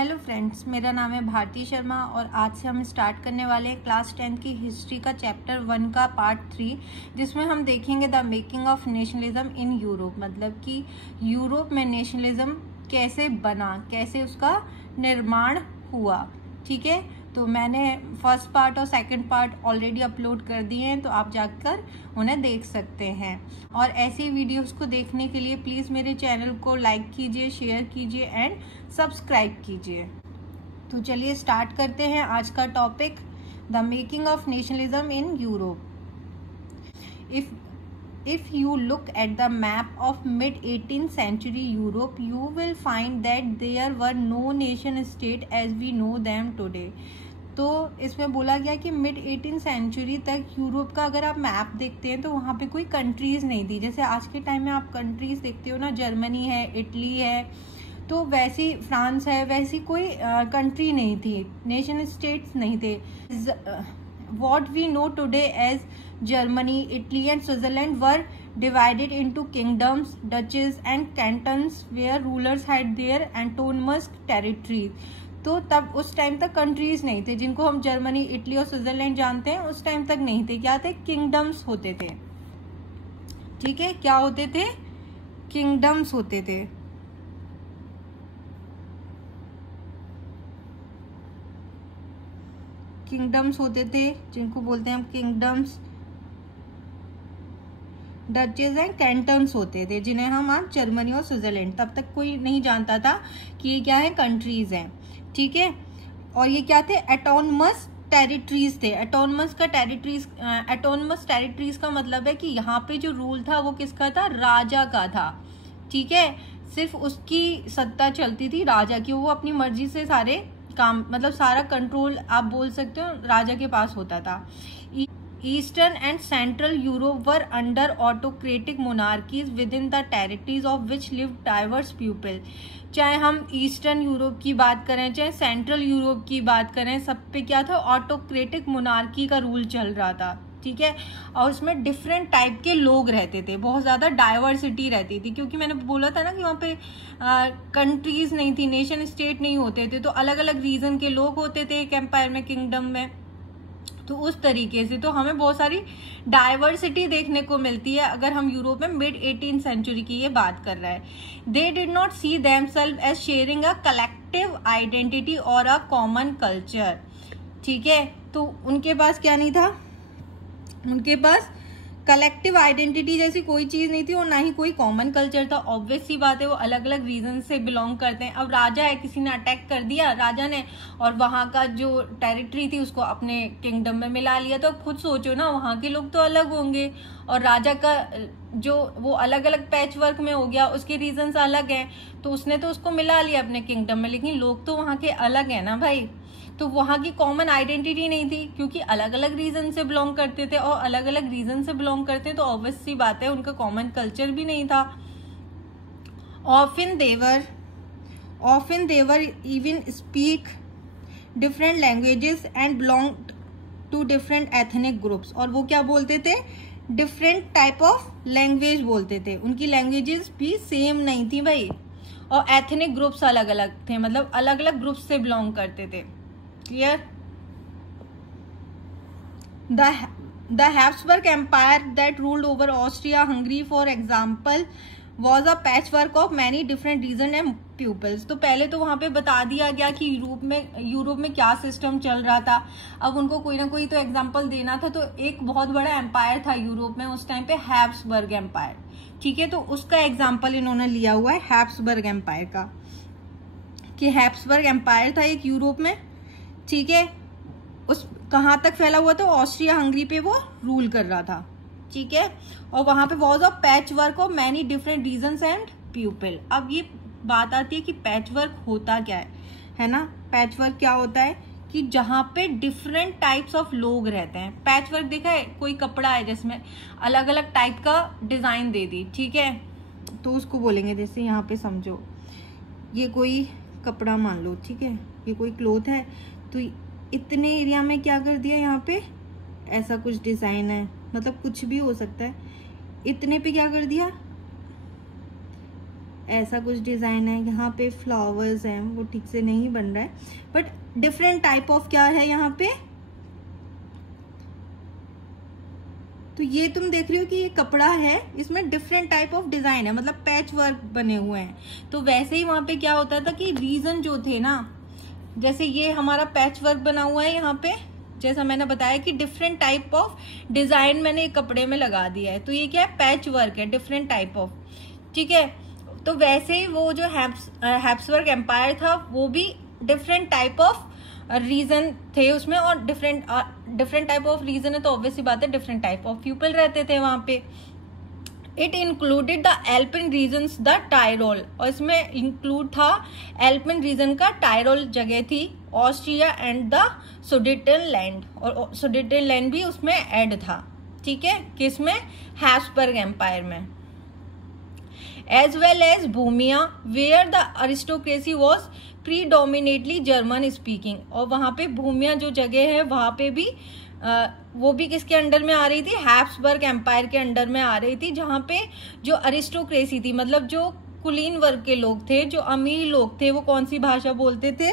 Hello friends, मेरा नाम है भारती शर्मा और आज से हम स्टार्ट करने वाले हैं क्लास 10 की हिस्ट्री का चैप्टर 1 का पार्ट 3, जिसमें हम देखेंगे the making of nationalism in Europe. मतलब कि यूरोप में नेशनलिज्म कैसे बना, कैसे उसका निर्माण हुआ। ठीक है, तो मैंने फर्स्ट पार्ट और सेकंड पार्ट ऑलरेडी अपलोड कर दिए हैं, तो आप जाकर उन्हें देख सकते हैं। और ऐसी वीडियोस को देखने के लिए प्लीज़ मेरे चैनल को लाइक कीजिए, शेयर कीजिए एंड सब्सक्राइब कीजिए। तो चलिए स्टार्ट करते हैं आज का topic, the making of nationalism in Europe. If you look at the map of mid-18th century Europe, you will find that there were no nation state as we know them today. तो इसमें बोला गया कि mid 18th century तक Europe का अगर आप map देखते हैं तो वहाँ पे कोई कंट्रीज नहीं थी। जैसे आज के टाइम में आप कंट्रीज देखते हो ना, जर्मनी है, इटली है, तो वैसी फ्रांस है, वैसी कोई कंट्री नहीं थी, नेशन स्टेट्स नहीं थे। What we know today as Germany, Italy and Switzerland were divided into kingdoms, duchies and cantons where rulers had their autonomous territories. तो तब उस टाइम तक कंट्रीज नहीं थे, जिनको हम जर्मनी, इटली और स्विट्जरलैंड जानते हैं, उस टाइम तक नहीं थे। क्या थे? किंगडम्स होते थे। ठीक है, क्या होते थे? किंगडम्स होते थे। किंगडम्स होते थे, जिनको बोलते हैं हम किंगडम्स। डचेज एंड कैंटन्स होते थे, जिन्हें हम आज जर्मनी और स्विट्जरलैंड, तब तक कोई नहीं जानता था कि ये क्या है, कंट्रीज हैं। ठीक है, और ये क्या थे? ऑटोनमस टेरिटरीज थे। ऑटोनमस टेरिटरीज का मतलब है कि यहाँ पे जो रूल था वो किसका था? राजा का था। ठीक है, सिर्फ उसकी सत्ता चलती थी, राजा की। वो अपनी मर्जी से सारे काम, मतलब सारा कंट्रोल आप बोल सकते हो राजा के पास होता था। Eastern and central Europe were under autocratic monarchies with in the territories of which live diverse people. चाहे हम ईस्टर्न यूरोप की बात करें, चाहे सेंट्रल यूरोप की बात करें, सब पे क्या था? ऑटोक्रेटिक मोनार्की का रूल चल रहा था। ठीक है, और उसमें डिफरेंट टाइप के लोग रहते थे, बहुत ज़्यादा डाइवर्सिटी रहती थी, क्योंकि मैंने बोला था ना कि वहाँ पे कंट्रीज नहीं थी, नेशन स्टेट नहीं होते थे, तो अलग अलग रीजन के लोग होते थे एक एम्पायर में, किंगडम में। तो उस तरीके से तो हमें बहुत सारी डाइवर्सिटी देखने को मिलती है अगर हम यूरोप में मिड 18th सेंचुरी की ये बात कर रहे हैं। They did not see themselves as sharing a collective identity और अ कॉमन कल्चर। ठीक है, तो उनके पास क्या नहीं था? उनके पास कलेक्टिव आइडेंटिटी जैसी कोई चीज नहीं थी और ना ही कोई कॉमन कल्चर था। ऑब्वियस सी बात है, वो अलग अलग रीजन से बिलोंग करते हैं। अब राजा है, किसी ने अटैक कर दिया राजा ने, और वहां का जो टेरिटरी थी उसको अपने किंगडम में मिला लिया, तो खुद सोचो ना, वहां के लोग तो अलग होंगे और राजा का जो वो अलग अलग पैच वर्क में हो गया, उसके रीजन अलग हैं, तो उसने तो उसको मिला लिया अपने किंगडम में, लेकिन लोग तो वहां के अलग है ना भाई। तो वहां की कॉमन आइडेंटिटी नहीं थी, क्योंकि अलग अलग रीजन से बिलोंग करते थे, और अलग अलग रीजन से बिलोंग करते हैं तो ऑब्वियस सी बात है उनका कॉमन कल्चर भी नहीं था। Often they even speak different languages and belong to different ethnic groups. और वो क्या बोलते थे? डिफरेंट टाइप ऑफ लैंग्वेज बोलते थे। उनकी लैंग्वेजेस भी सेम नहीं थी भाई, और एथनिक ग्रुप्स अलग अलग थे, मतलब अलग अलग ग्रुप्स से बिलोंग करते थे। Clear? The Habsburg Empire that ruled over Austria-Hungary, for example, was a patchwork of many different regions and pupils. तो पहले तो वहाँ पे बता दिया गया कि यूरोप में क्या सिस्टम चल रहा था। अब उनको कोई ना कोई तो एग्जाम्पल देना था, तो एक बहुत बड़ा एम्पायर था यूरोप में उस टाइम पे, हैब्सबर्ग एम्पायर। ठीक है, तो उसका एग्जाम्पल इन्होंने लिया हुआ है हैब्सबर्ग एम्पायर का, कि हैब्सबर्ग एम्पायर था एक यूरोप में। ठीक है, उस कहाँ तक फैला हुआ था? ऑस्ट्रिया हंगरी पे वो रूल कर रहा था। ठीक है, और वहां पे was a patchwork of many different regions and people. अब ये बात आती है कि पैच वर्क होता क्या है ना? पैच वर्क क्या होता है कि जहाँ पे डिफरेंट टाइप्स ऑफ लोग रहते हैं। पैच वर्क देखा है, कोई कपड़ा है जिसमें अलग अलग टाइप का डिजाइन दे दी, ठीक है, तो उसको बोलेंगे, जैसे यहाँ पे समझो ये कोई कपड़ा मान लो, ठीक है, ये कोई क्लोथ है, तो इतने एरिया में क्या कर दिया, यहाँ पे ऐसा कुछ डिजाइन है, मतलब कुछ भी हो सकता है, इतने पे क्या कर दिया, ऐसा कुछ डिज़ाइन है, यहाँ पे फ्लावर्स हैं, वो ठीक से नहीं बन रहा है, बट डिफरेंट टाइप ऑफ क्या है यहाँ पे। तो ये तुम देख रहे हो कि ये कपड़ा है, इसमें डिफरेंट टाइप ऑफ डिजाइन है, मतलब पैच वर्क बने हुए हैं। तो वैसे ही वहां पे क्या होता था कि रीजन जो थे ना, जैसे ये हमारा पैच वर्क बना हुआ है यहाँ पे, जैसा मैंने बताया कि डिफरेंट टाइप ऑफ डिजाइन मैंने एक कपड़े में लगा दिया है, तो ये क्या है, पैच वर्क है, डिफरेंट टाइप ऑफ, ठीक है। तो वैसे ही वो जो हैब्सबर्ग एम्पायर था वो भी डिफरेंट टाइप ऑफ रीजन थे उसमें, और डिफरेंट टाइप ऑफ रीजन है तो ऑब्वियसली बात है डिफरेंट टाइप ऑफ पीपल रहते थे वहां पे। It included the Alpine regions the Tyrol, और इसमें इंक्लूड था एल्पिन रीजन का, टायरोल जगह थी, ऑस्ट्रिया एंड द सुडेटनलैंड, और सुडेटनलैंड भी उसमें ऐड था, ठीक है, किसमें, हैब्सबर्ग एम्पायर में। As well as Bohemia where the aristocracy was predominantly German speaking, और वहां पे भूमिया जो जगह है वहां पे भी वो भी किसके अंडर में आ रही थी, हैब्सबर्ग एम्पायर के अंडर में आ रही थी, जहां पे जो अरिस्टोक्रेसी थी, मतलब जो कुलीन वर्ग के लोग थे, जो अमीर लोग थे, वो कौन सी भाषा बोलते थे,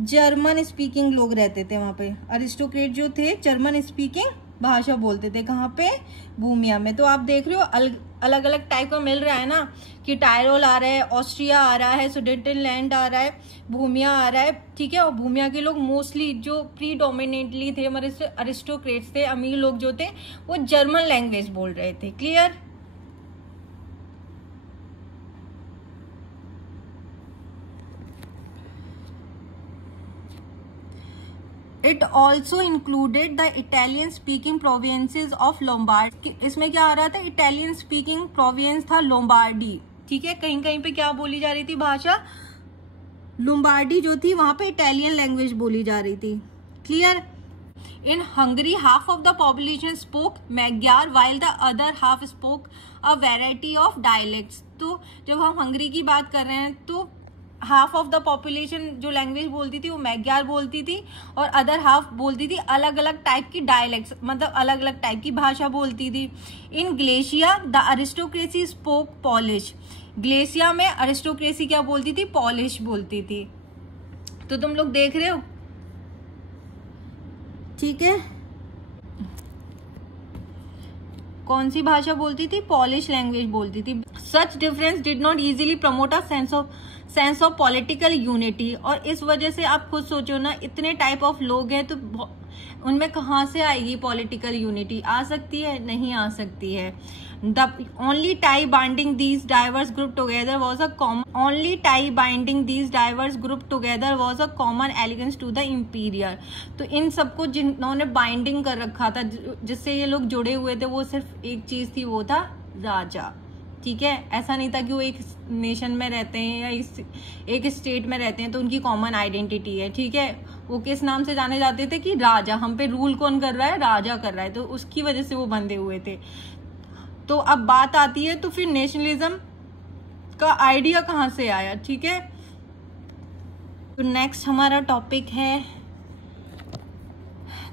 जर्मन स्पीकिंग लोग रहते थे वहां पे। अरिस्टोक्रेट जो थे जर्मन स्पीकिंग भाषा बोलते थे, कहाँ पे, भूमिया में। तो आप देख रहे हो अलग अलग टाइप का मिल रहा है ना, कि टायरोल आ रहा है, ऑस्ट्रिया आ रहा है, सुडेटनलैंड आ रहा है, भूमिया आ रहा है, ठीक है। और भूमिया के लोग मोस्टली जो प्रीडोमिनेटली थे, हमारे अरिस्टोक्रेट्स थे, अमीर लोग जो थे, वो जर्मन लैंग्वेज बोल रहे थे। Clear. It also included the Italian speaking provinces of Lombard, इसमें क्या आ रहा था, इटालियन स्पीकिंग प्रोविंस था लोम्बार्डी, ठीक है। कहीं कहीं पे क्या बोली जा रही थी भाषा, लोम्बार्डी जो थी वहां पे इटालियन लैंग्वेज बोली जा रही थी। Clear. In Hungary half of the population spoke Magyar while the other half spoke a variety of dialects. तो जब हम हंगरी की बात कर रहे हैं तो हाफ ऑफ द पॉपुलेशन जो लैंग्वेज बोलती थी वो मैग्यार बोलती थी, और अदर हाफ बोलती थी अलग अलग टाइप की डायलेक्ट्स, मतलब अलग अलग टाइप की भाषा बोलती थी। इन ग्लेशिया द अरिस्टोक्रेसी स्पोक पॉलिश, ग्लेशिया में अरिस्टोक्रेसी क्या बोलती थी, पॉलिश बोलती थी। तो तुम लोग देख रहे हो, ठीक है, कौन सी भाषा बोलती थी, पॉलिश लैंग्वेज बोलती थी। Such difference did not easily promote a sense of political unity, और इस वजह से आप खुद सोचो ना, इतने टाइप ऑफ लोग हैं तो उनमें कहाँ से आएगी पॉलिटिकल यूनिटी, आ सकती है, नहीं आ सकती है। The only tie binding these diverse group together was a common elegance to the imperial। तो इन सबको जिन्होंने बाइंडिंग कर रखा था, जिससे ये लोग जुड़े हुए थे, वो सिर्फ एक चीज थी, वो था राजा, ठीक है। ऐसा नहीं था कि वो एक नेशन में रहते हैं या एक स्टेट में रहते हैं तो उनकी कॉमन आइडेंटिटी है, ठीक है। वो किस नाम से जाने जाते थे कि राजा, हम पे रूल कौन कर रहा है, राजा कर रहा है, तो उसकी वजह से वो बंधे हुए थे। तो अब बात आती है तो फिर नेशनलिज्म का आइडिया कहाँ से आया, ठीक है। तो नेक्स्ट हमारा टॉपिक है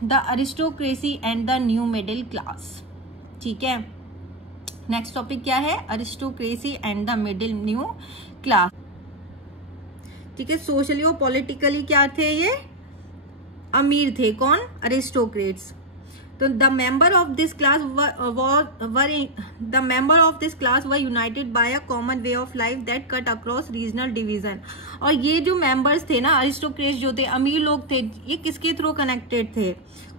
the aristocracy and the new middle class, ठीक है। नेक्स्ट टॉपिक क्या है, aristocracy and the middle new class, ठीक है। सोशली और पॉलिटिकली क्या थे, ये अमीर थे, कौन, अरिस्टोक्रेट्स। तो the member of this class were united by a common way of life that cut across regional division. और ये जो मेंबर्स थे ना, अरिस्टोक्रेट्स जो थे, अमीर लोग थे, ये किसके थ्रू कनेक्टेड थे,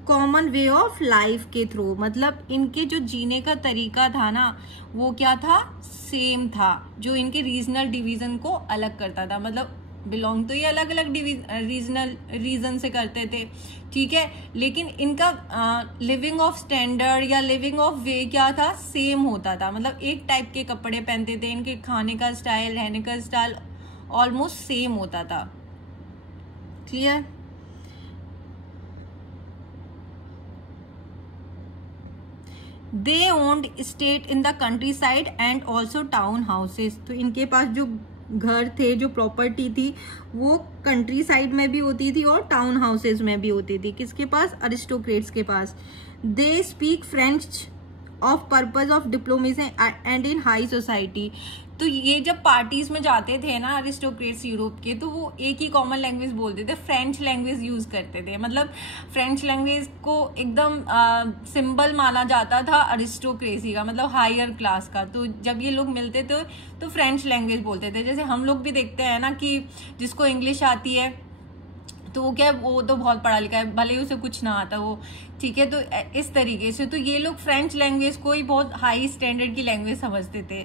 कॉमन वे ऑफ लाइफ के थ्रू। मतलब इनके जो जीने का तरीका था ना, वो क्या था, सेम था, जो इनके रीजनल डिवीजन को अलग करता था। मतलब बिलोंग तो ये अलग अलग रीजनल रीजन से करते थे, ठीक है, लेकिन इनका लिविंग ऑफ स्टैंडर्ड या लिविंग ऑफ वे क्या था, सेम होता था। मतलब एक टाइप के कपड़े पहनते थे, इनके खाने का स्टाइल, रहने का स्टाइल ऑलमोस्ट सेम होता था। Clear. They owned state in the country side and also town houses. तो इनके पास जो घर थे, जो प्रॉपर्टी थी, वो कंट्री साइड में भी होती थी और टाउन हाउसेज में भी होती थी। किसके पास, अरिस्टोक्रेट्स के पास। They speak French of purpose of diplomacy and in high society. तो ये जब पार्टीज में जाते थे ना अरिस्टोक्रेट्स यूरोप के, तो वो एक ही कॉमन लैंग्वेज बोलते थे, फ्रेंच लैंग्वेज यूज करते थे। मतलब फ्रेंच लैंग्वेज को एकदम सिंबल माना जाता था अरिस्टोक्रेसी का, मतलब हायर क्लास का। तो जब ये लोग मिलते थे तो फ्रेंच लैंग्वेज बोलते थे। जैसे हम लोग भी देखते हैं ना कि जिसको इंग्लिश आती है तो वो क्या, वो तो बहुत पढ़ा लिखा है, भले ही उसे कुछ ना आता वो, ठीक है। तो इस तरीके से तो ये लोग फ्रेंच लैंग्वेज को ही बहुत हाई स्टैंडर्ड की लैंग्वेज समझते थे।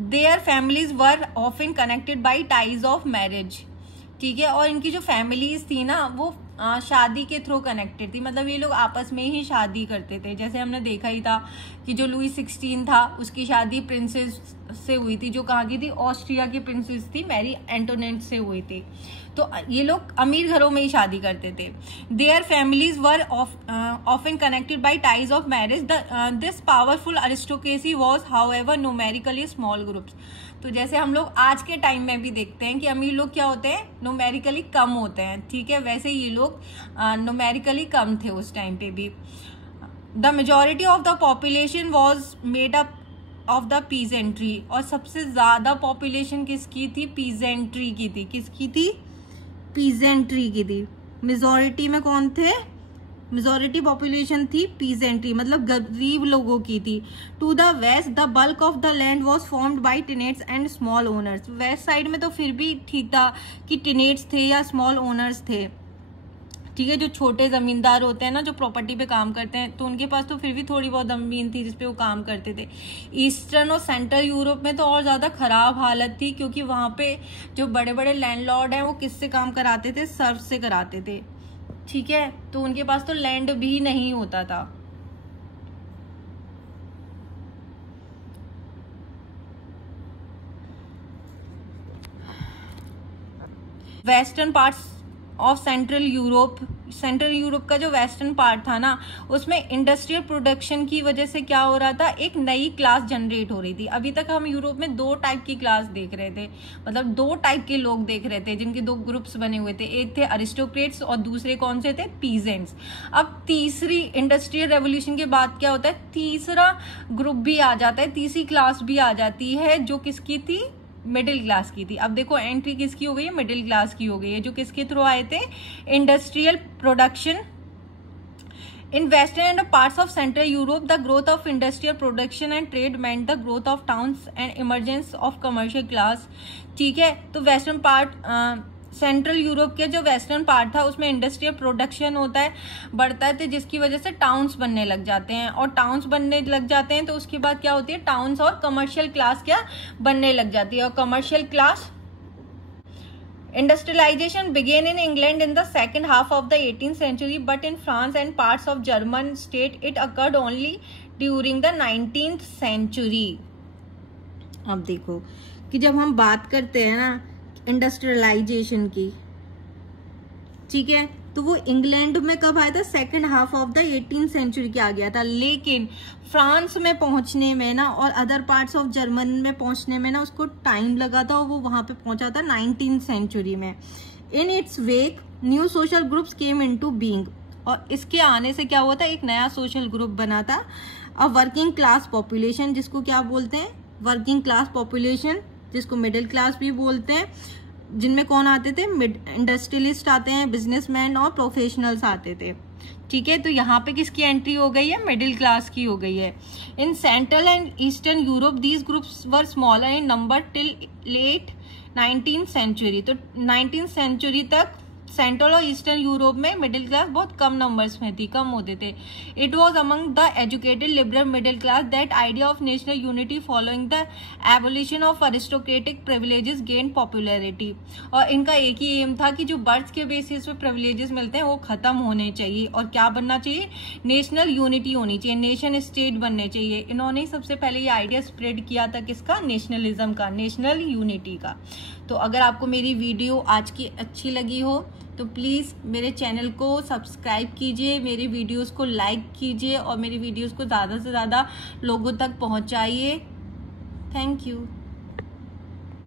Their families were often connected by ties of marriage, ठीक है। और इनकी जो फैमिलीज थी ना वो शादी के थ्रू कनेक्टेड थी, मतलब ये लोग आपस में ही शादी करते थे। जैसे हमने देखा ही था कि जो लुई 16 था उसकी शादी प्रिंसेस से हुई थी, जो कहाँ की थी, ऑस्ट्रिया की प्रिंसेस थी, मैरी एंटोनेट से हुई थी। तो ये लोग अमीर घरों में ही शादी करते थे। Their families were often connected by ties of marriage. This powerful aristocracy was however numerically small groups. तो जैसे हम लोग आज के टाइम में भी देखते हैं कि अमीर लोग क्या होते हैं, न्यूमेरिकली कम होते हैं, ठीक है। वैसे ये लोग न्यूमेरिकली कम थे उस टाइम पे भी। The majority of the population was made up of the peasantry. और सबसे ज्यादा पॉपुलेशन किसकी थी, पीजेंट्री की थी। किसकी थी, पीजेंट्री की थी। मेजोरिटी में कौन थे, मेजोरिटी पॉपुलेशन थी पीजेंट्री, मतलब गरीब लोगों की थी। To the west the bulk of the land was farmed by tenants and small owners. West side में तो फिर भी ठीक था कि टेनेट्स थे या स्मॉल ओनर्स थे, ठीक है। जो छोटे जमींदार होते हैं ना, जो प्रॉपर्टी पे काम करते हैं, तो उनके पास तो फिर भी थोड़ी बहुत जमीन थी जिसपे वो काम करते थे। ईस्टर्न और सेंट्रल यूरोप में तो और ज्यादा खराब हालत थी, क्योंकि वहां पे जो बड़े बड़े लैंडलॉर्ड हैं वो किससे काम कराते थे, सर्फ से कराते थे, ठीक है। तो उनके पास तो लैंड भी नहीं होता था। Western parts of central Europe का जो वेस्टर्न पार्ट था ना, उसमें इंडस्ट्रियल प्रोडक्शन की वजह से क्या हो रहा था, एक नई क्लास जनरेट हो रही थी। अभी तक हम यूरोप में दो टाइप की क्लास देख रहे थे, मतलब दो टाइप के लोग देख रहे थे, जिनके दो ग्रुप्स बने हुए थे। एक थे अरिस्टोक्रेट्स और दूसरे कौन से थे, पीजेंट्स। अब तीसरी इंडस्ट्रियल रेवोल्यूशन के बाद क्या होता है, तीसरा ग्रुप भी आ जाता है, तीसरी क्लास भी आ जाती है, जो किसकी थी, मिडिल क्लास की थी। अब देखो एंट्री किसकी हो गई है, मिडिल क्लास की हो गई है, जो किसके थ्रू आए थे, industrial production. In western and parts of central Europe the growth of industrial production and trade meant the growth of towns and emergence of commercial class, ठीक है। तो वेस्टर्न पार्ट, सेंट्रल यूरोप के जो western part था उसमें industrial production होता है, बढ़ता है, तो जिसकी वजह से टाउन्स बनने लग जाते हैं। और टाउन्स बनने लग जाते हैं तो उसके बाद क्या होती है, टाउन्स और कमर्शियल क्लास क्या बनने लग जाती है। और commercial class, industrialisation began in England in the second half of the 18th century, but in France and parts of German state it occurred only during the 19th century। अब देखो कि जब हम बात करते हैं ना इंडस्ट्रियलाइजेशन की, ठीक है, तो वो इंग्लैंड में कब आया था, second half of the 18th century के आ गया था। लेकिन फ्रांस में पहुंचने में ना और अदर पार्ट्स ऑफ जर्मन में पहुंचने में ना उसको टाइम लगा था, और वो वहां पे पहुंचा था 19th century में। In its wake new social groups came into being. और इसके आने से क्या हुआ था, एक नया सोशल ग्रुप बना था, अ वर्किंग क्लास पॉपुलेशन, जिसको क्या बोलते हैं, वर्किंग क्लास पॉपुलेशन, जिसको मिडिल क्लास भी बोलते हैं, जिनमें कौन आते थे, इंडस्ट्रियलिस्ट आते हैं, बिजनेसमैन और प्रोफेशनल्स आते थे, ठीक है। तो यहाँ पे किसकी एंट्री हो गई है, मिडिल क्लास की हो गई है। In central and eastern Europe these groups were smaller in number till late 19th century। तो 19th century तक सेंट्रल और ईस्टर्न यूरोप में मिडिल क्लास बहुत कम नंबर्स में थी, कम होते थे। It was among the educated liberal middle class that idea of national unity following the abolition of aristocratic privileges gain popularity. और इनका एक ही एम था कि जो बर्थ के बेसिस पे प्रिविलेजेस मिलते हैं वो खत्म होने चाहिए, और क्या बनना चाहिए, नेशनल यूनिटी होनी चाहिए, नेशन स्टेट बनने चाहिए। इन्होंने सबसे पहले ये आइडिया स्प्रेड किया था, किसका, नेशनलिज्म का, नेशनल यूनिटी का। तो अगर आपको मेरी वीडियो आज की अच्छी लगी हो तो प्लीज़ मेरे चैनल को सब्सक्राइब कीजिए, मेरी वीडियोस को लाइक कीजिए और मेरी वीडियोस को ज़्यादा से ज़्यादा लोगों तक पहुंचाइए। Thank you.